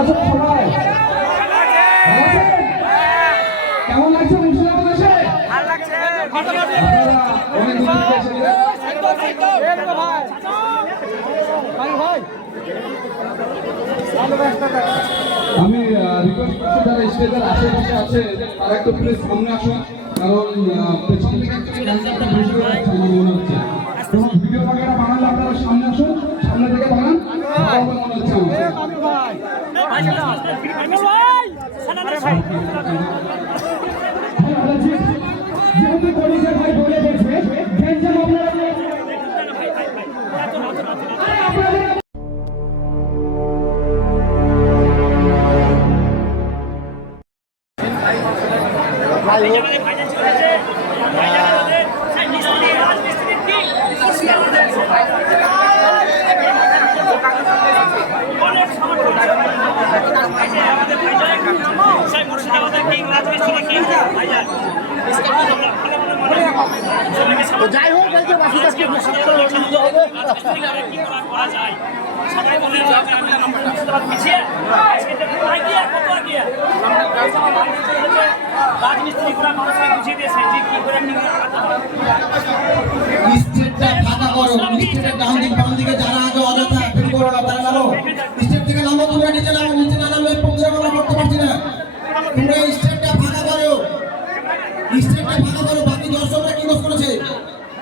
আছেন? কেমন এসেছেন। আমি রিকোয়েস্ট করছি যারা স্টেজের আশেপাশে আছে তারা একটু প্লিজ সামনে আসুন কারণ পেছন থেকে মনে হচ্ছে ভিডিও বানালে আপনারা সামনে আসুন, সামনে থেকে বানান মনে হচ্ছে আমার বলছি, যেহেতু পুলিশের ভাই বলে গেছে গ্যাঞ্জাম আপনারা মুর্শিদাবাদের কিং রাজমিস্ত্রি কিং ভাইজান যাই হোক সবাই বলে পিছিয়ে আজকে যে কোথায় গিয়ে কত গিয়ে রাজমিস্ত্রি পুরা মানুষকে বুঝিয়ে দিয়েছে যে কি করে স্টেটটা ফাঁকা করো স্টেটের ডান দিক বাম দিকে যারা আগে অযথা ফেল করো না তারা নামো। স্টেট থেকে নামো, তোমরা নিচে নামো, নিচে না নামলে প্রোগ্রাম আমরা করতে পারছি না। তোমরা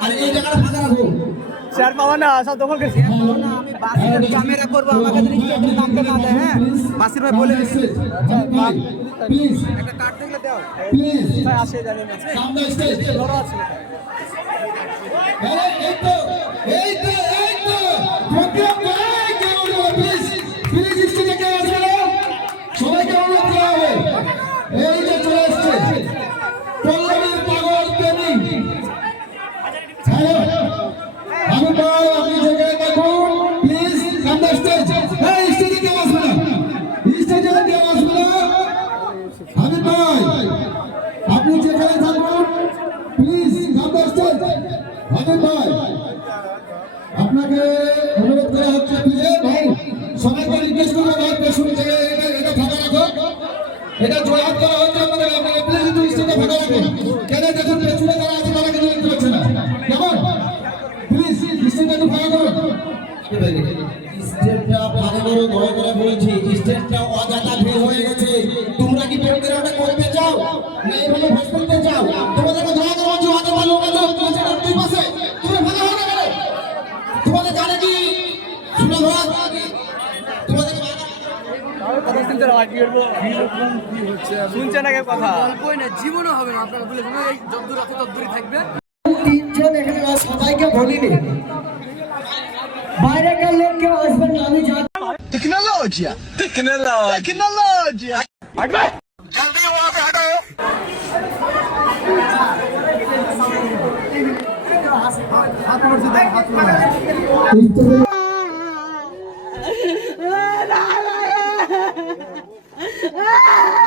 আর এই জায়গাটা ফাঁকা রাখো। স্যার পাওয়া না সব দখল করছি। ক্যামেরা করব আমাকে যদি স্টেটের নামটা না দেয় হ্যাঁ? বাসির ভাই বলে দিচ্ছি। প্লিজ একটা কার্ড দেখলে দাও প্লিজ আসে জানি না সামনে স্টেজ ধরো আছে আরে এই তো এই তো এই তো প্রোগ্রাম নাই কেউ প্লিজ প্লিজ স্টেজে কেউ আসবে না সবাইকে অনুরোধ করা হবে এই যে চলে আসছে পল্লবীর পাগল প্রেমী হ্যালো আমি বল আপনি যেখানে থাকুন প্লিজ কাম দ্য স্টেজ এই স্টেজে কেউ আসবে না স্টেজে কেউ আসবে না আমি ভাই আপনি যেখানে থাকুন প্লিজ কাম দ্য স্টেজ আমি ভাই আপনাকে অনুরোধ করা হচ্ছে প্লিজ ভাই, সবাইকে রিকোয়েস্ট করব ভাই পেছন থেকে এটা এটা ফাঁকা রাখো। এটা জোয়ার করা বলছি স্টেজটা অযথা ভিড় হয়ে গেছে। তোমরা কি প্রেমটা করতে চাও? না এইভাবে ভোজ করতে চাও? তোমাদেরকে দয়া করে বলছি অত ভালো ভালো স্টেজের দুই পাশে। তুমি ফাঁকা হয়ে গেলে তোমাদের জানে কি শুনে ধরা শুনছে না কেউ কথা? জীবনও হবে না আপনারা বলে যদ্দূর আছে তদ্দূরই থাকবে। তিনজন এখানে সবাইকে বলিনি। বাইরেকার লোক কেউ আসবেন না। Tecnologia. Tecnologia. Tecnologia. जल्दी वहां से हटो Ah!